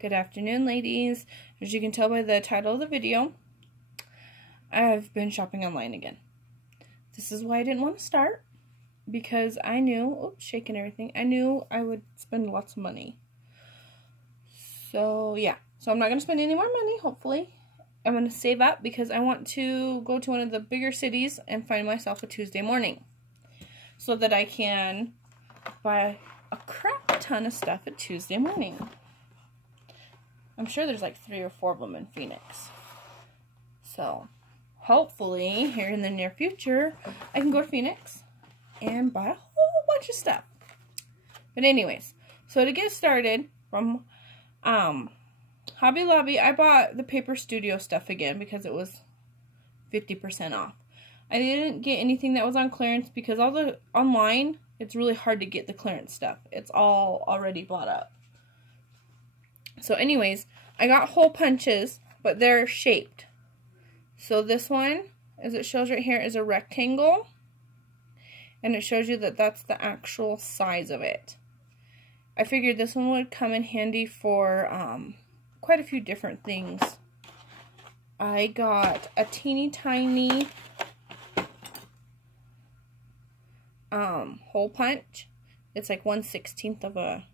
Good afternoon, ladies. As you can tell by the title of the video, I've been shopping online again. This is why I didn't want to start, because I knew, oops, shaking everything, I knew I would spend lots of money. So, yeah. So I'm not going to spend any more money, hopefully. I'm going to save up because I want to go to one of the bigger cities and find myself a Tuesday morning, so that I can buy a crap ton of stuff at Tuesday morning. I'm sure there's like 3 or 4 of them in Phoenix. So, hopefully, here in the near future, I can go to Phoenix and buy a whole bunch of stuff. But anyways, so to get started, from Hobby Lobby, I bought the Paper Studio stuff again because it was 50% off. I didn't get anything that was on clearance because all the online, it's really hard to get the clearance stuff. It's all already bought up. So anyways, I got hole punches, but they're shaped. So this one, as it shows right here, is a rectangle. And it shows you that that's the actual size of it. I figured this one would come in handy for quite a few different things. I got a teeny tiny hole punch. It's like 1/16 of an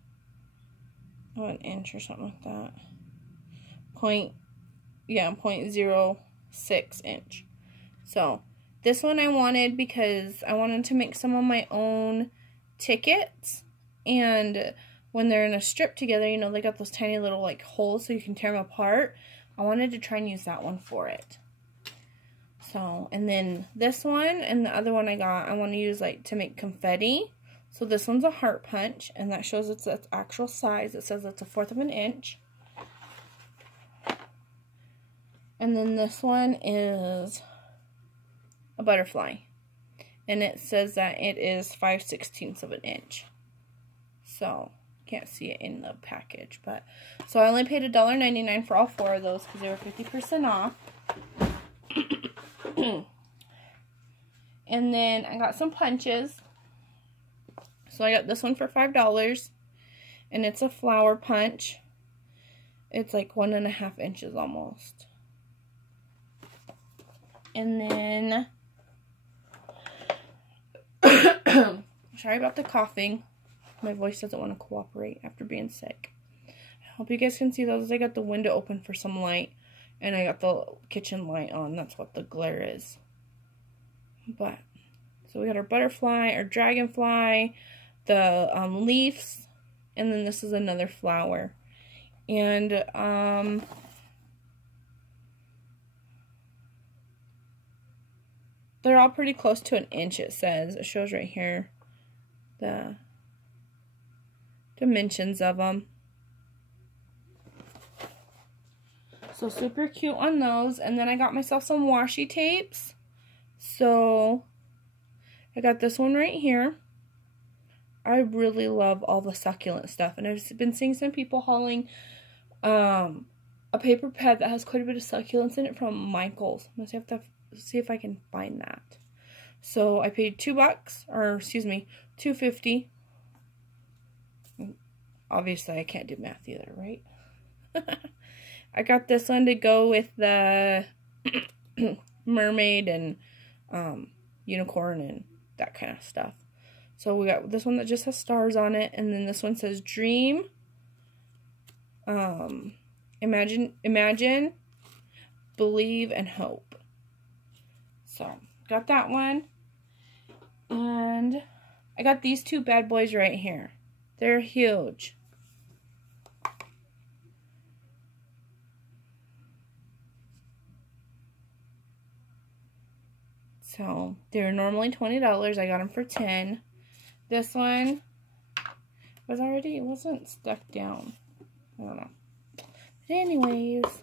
inch or something like that. 0.06 inch. So this one I wanted because I wanted to make some of my own tickets, and when they're in a strip together, you know, they got those tiny little like holes so you can tear them apart. I wanted to try and use that one for it. So, and then this one and the other one I got, I want to use like to make confetti. So this one's a heart punch, and that shows its actual size. It says it's 1/4 of an inch. And then this one is a butterfly, and it says that it is 5/16 of an inch. So, can't see it in the package, but so I only paid $1.99 for all 4 of those because they were 50% off. And then I got some punches. So I got this one for $5, and it's a flower punch. It's like 1.5 inches almost. And then, sorry about the coughing. My voice doesn't want to cooperate after being sick. I hope you guys can see those. I got the window open for some light, and I got the kitchen light on. That's what the glare is. But, so we got our butterfly, our dragonfly, the leaves, and then this is another flower. And they're all pretty close to an inch, it says. It shows right here the dimensions of them. So super cute on those. And then I got myself some washi tapes. So I got this one right here. I really love all the succulent stuff, and I've been seeing some people hauling a paper pad that has quite a bit of succulents in it from Michaels. I'm gonna have to see if I can find that. So I paid $2, or excuse me, $2.50. Obviously I can't do math either, right? I got this one to go with the mermaid and unicorn and that kind of stuff. So we got this one that just has stars on it, and then this one says dream, imagine, believe, and hope. So got that one, and I got these 2 bad boys right here. They're huge. So they're normally $20. I got them for $10. This one was already, it wasn't stuck down. I don't know. But anyways,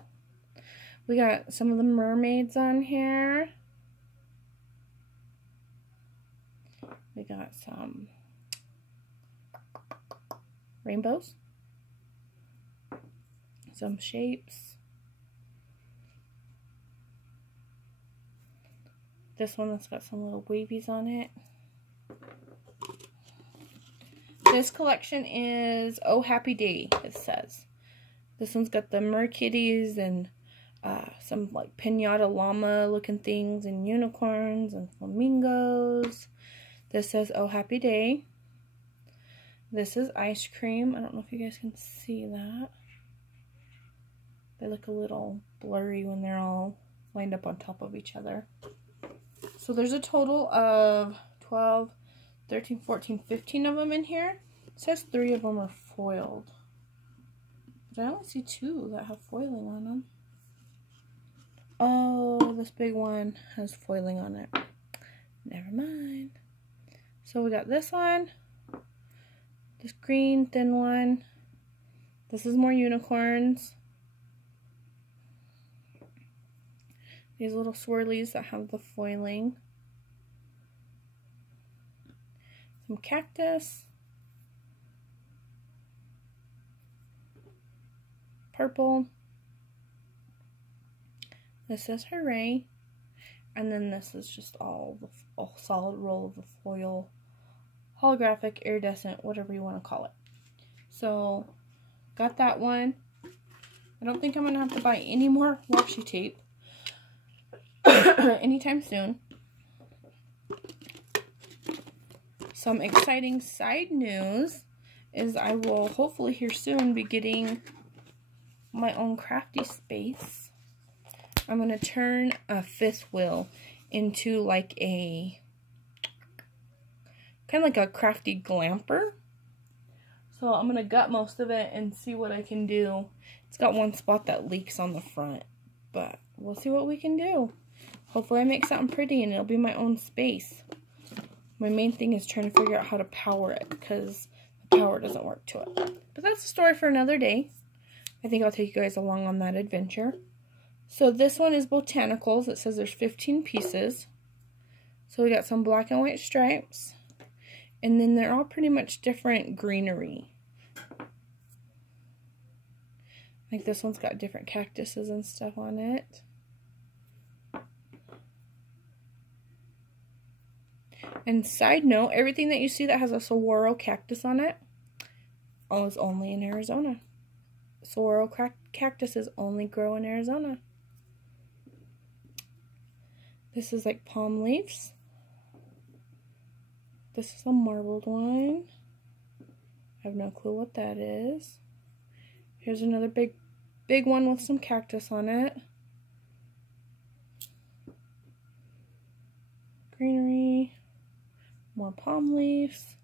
we got some of the mermaids on here. We got some rainbows. Some shapes. This one that's got some little wavies on it. This collection is Oh Happy Day, it says. This one's got the Merkitties and some like pinata llama looking things and unicorns and flamingos. This says, "Oh, happy day." This is ice cream. I don't know if you guys can see that. They look a little blurry when they're all lined up on top of each other. So there's a total of 12, 13, 14, 15 of them in here. It says 3 of them are foiled. But I only see 2 that have foiling on them. Oh, this big one has foiling on it. Never mind. So we got this one. This green thin one. This is more unicorns. These little swirlies that have the foiling. Some cactus. Purple. This is hooray. And then this is just all a solid roll of the foil. Holographic, iridescent, whatever you want to call it. So, got that one. I don't think I'm going to have to buy any more washi tape anytime soon. Some exciting side news is I will hopefully here soon be getting my own crafty space. I'm going to turn a 5th wheel into like a kind of like a crafty glamper. So I'm going to gut most of it and see what I can do. It's got one spot that leaks on the front, but we'll see what we can do. Hopefully I make something pretty and it'll be my own space. My main thing is trying to figure out how to power it because the power doesn't work to it. But that's a story for another day. I think I'll take you guys along on that adventure. So this one is Botanicals. It says there's 15 pieces. So we got some black and white stripes. And then they're all pretty much different greenery. Like this one's got different cactuses and stuff on it. And side note, everything that you see that has a saguaro cactus on it is only in Arizona. Saguaro cactuses only grow in Arizona. This is like palm leaves. This is a marbled one. I have no clue what that is. Here's another big one with some cactus on it. Greenery. More palm leaves.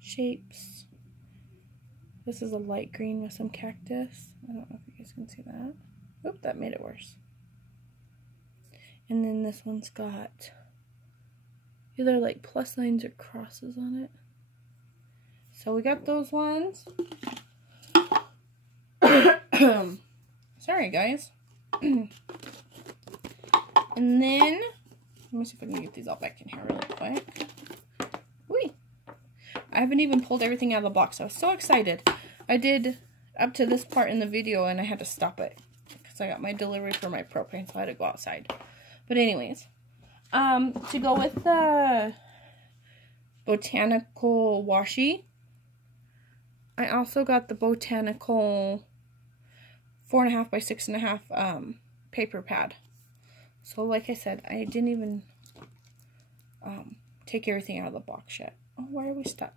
Shapes. This is a light green with some cactus. I don't know if you guys can see that. Oop, that made it worse. And then this one's got either like plus signs or crosses on it. So we got those ones. Sorry, guys. And then, let me see if I can get these all back in here really quick. Whee! I haven't even pulled everything out of the box. I was so excited. I did up to this part in the video and I had to stop it because I got my delivery for my propane, so I had to go outside. But anyways, to go with the botanical washi, I also got the botanical 4.5 by 6.5 paper pad. So like I said, I didn't even take everything out of the box yet. Oh, why are we stuck?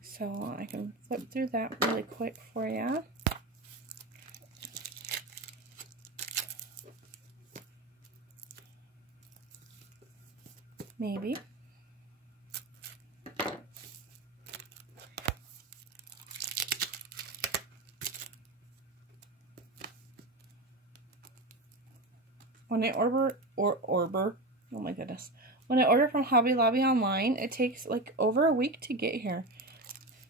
So I can flip through that really quick for you. Maybe. When I order, oh my goodness. When I order from Hobby Lobby online, it takes like over a week to get here.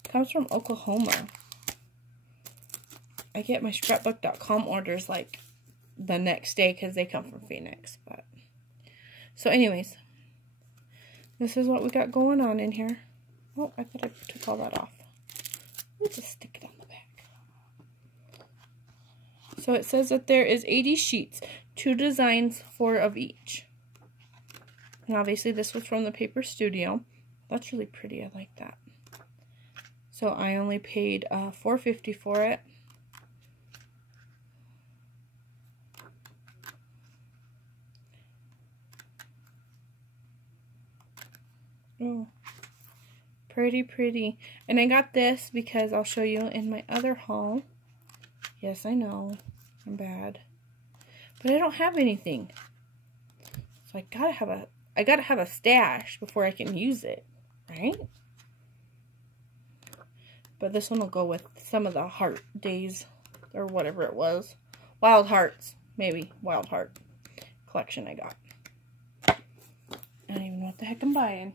It comes from Oklahoma. I get my scrapbook.com orders like the next day because they come from Phoenix. But so anyways, this is what we got going on in here. Oh, I thought I took all that off. Let's just stick it on the back. So it says that there is 80 sheets, 2 designs, 4 of each. And obviously this was from the Paper Studio. That's really pretty. I like that. So I only paid $4.50 for it. Oh, pretty, pretty. And I got this because I'll show you in my other haul. Yes, I know. I'm bad. But I don't have anything. So I gotta have a stash before I can use it, right? But this one will go with some of the Heart Days or whatever it was. Wild Hearts, maybe. Wild Heart collection I got. I don't even know what the heck I'm buying.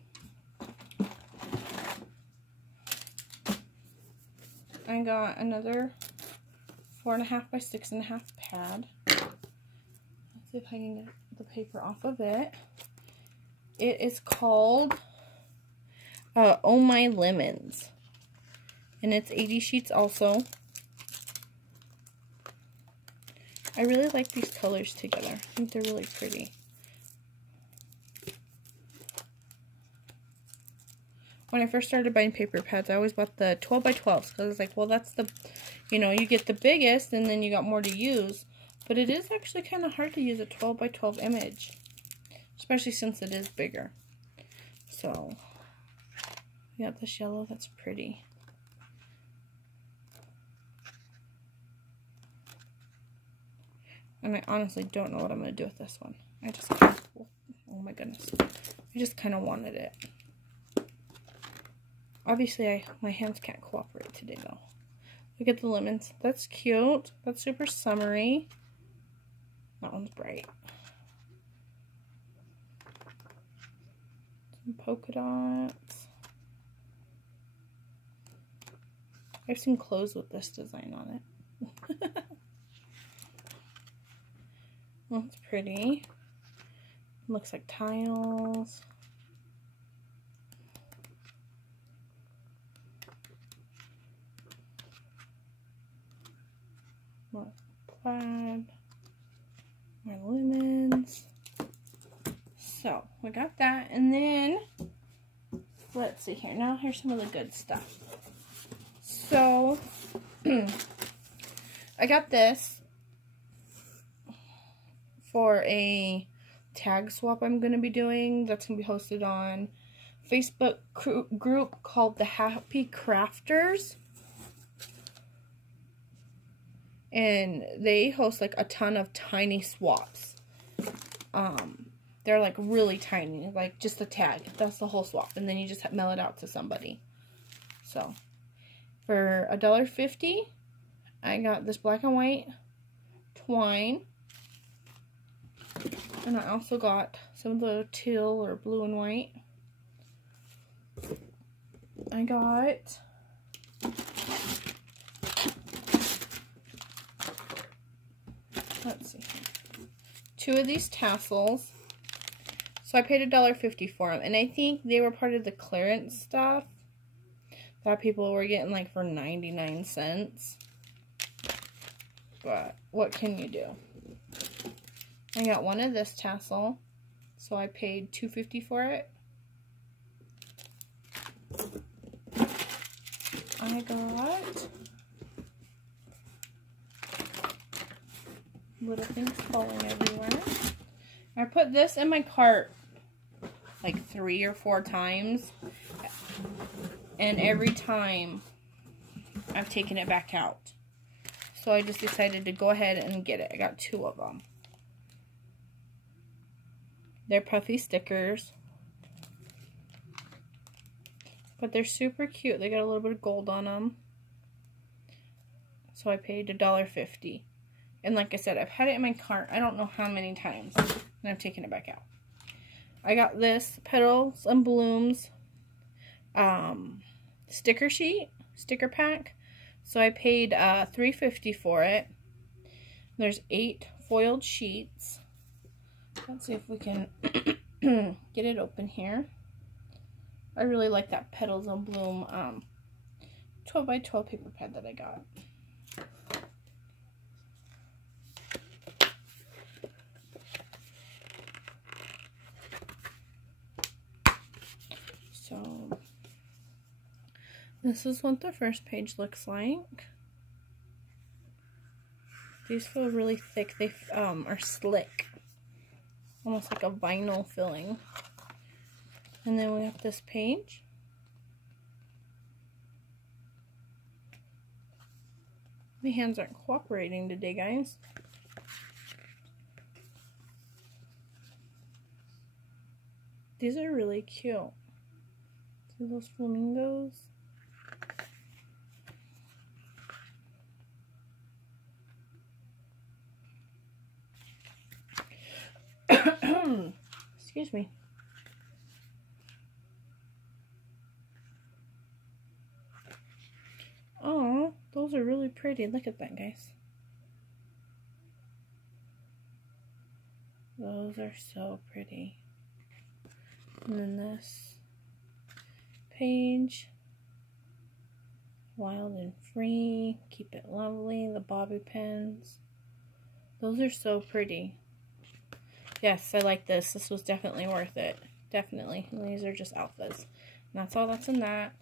I got another 4.5 by 6.5 pad. Let's see if I can get the paper off of it. It is called Oh My Lemons. And it's 80 sheets also. I really like these colors together. I think they're really pretty. When I first started buying paper pads, I always bought the 12 by 12s because I was like, well, that's the, you know, you get the biggest and then you got more to use. But it is actually kind of hard to use a 12 by 12 image, especially since it is bigger. So, we got this yellow. That's pretty. And I honestly don't know what I'm going to do with this one. I just kind of, oh my goodness. I just kind of wanted it. Obviously, my hands can't cooperate today, though. Look at the lemons. That's cute. That's super summery. That one's bright. Some polka dots. I've seen clothes with this design on it. That's pretty. Looks like tiles. More plaid. More lemons. So, we got that. And then, let's see here. Now, here's some of the good stuff. So, I got this for a tag swap I'm going to be doing. That's going to be hosted on Facebook group called the Happy Crafters. And they host like a ton of tiny swaps. They're like really tiny, like just a tag. That's the whole swap. And then you just mail it out to somebody. So, for $1.50, I got this black and white twine. And I also got some of the teal or blue and white. I got let's see, 2 of these tassels. So I paid $1.50 for them. And I think they were part of the clearance stuff that people were getting like for 99 cents. But what can you do? I got one of this tassel, so I paid $2.50 for it. I got little things falling everywhere. I put this in my cart like 3 or 4 times, and every time I've taken it back out. So I just decided to go ahead and get it. I got 2 of them. They're puffy stickers. But they're super cute. They got a little bit of gold on them. So I paid $1.50. And like I said, I've had it in my cart I don't know how many times. And I've taken it back out. I got this Petals and Blooms sticker sheet, sticker pack. So I paid $3.50 for it. There's 8 foiled sheets. Let's see if we can get it open here. I really like that Petals and Bloom 12 by 12 paper pad that I got. This is what the first page looks like. These feel really thick. They are slick. Almost like a vinyl filling. And then we have this page. My hands aren't cooperating today, guys. These are really cute. See those flamingos? Excuse me. Oh, those are really pretty. Look at that, guys. Those are so pretty. And then this page. Wild and free. Keep it lovely. The bobby pins. Those are so pretty. Yes, I like this. This was definitely worth it. Definitely. And these are just alphas. And that's all that's in that.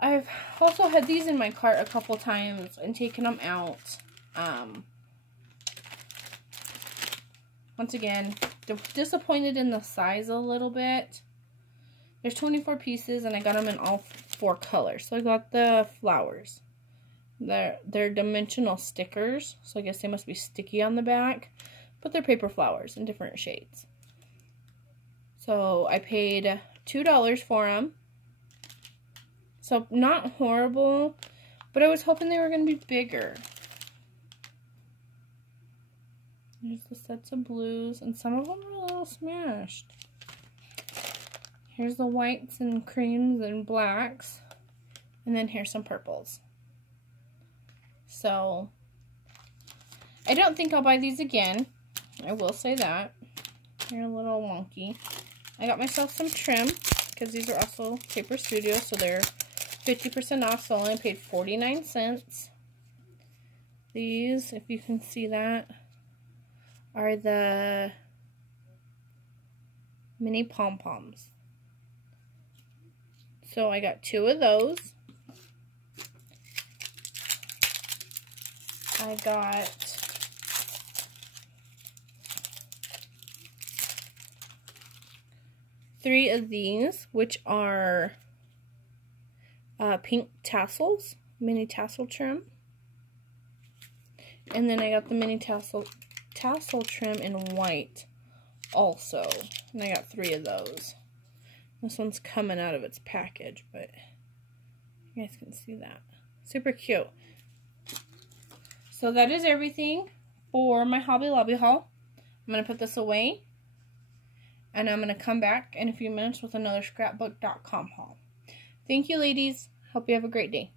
I've also had these in my cart a couple times and taken them out. Once again, disappointed in the size a little bit. There's 24 pieces and I got them in all 4 colors. So I got the flowers. They're dimensional stickers. So I guess they must be sticky on the back. But they're paper flowers in different shades. So I paid $2 for them. So not horrible, but I was hoping they were going to be bigger. There's the sets of blues, and some of them are a little smashed. Here's the whites and creams and blacks. And then here's some purples. So I don't think I'll buy these again. I will say that. They're a little wonky. I got myself some trim because these are also Paper Studio, so they're 50% off, so I only paid 49 cents. These, if you can see that, are the mini pom-poms. So I got 2 of those. I got three of these, which are pink tassels, mini tassel trim. And then I got the mini tassel trim in white also. And I got 3 of those. This one's coming out of its package, but you guys can see that. Super cute. So that is everything for my Hobby Lobby haul. I'm going to put this away. And I'm going to come back in a few minutes with another scrapbook.com haul. Thank you, ladies. Hope you have a great day.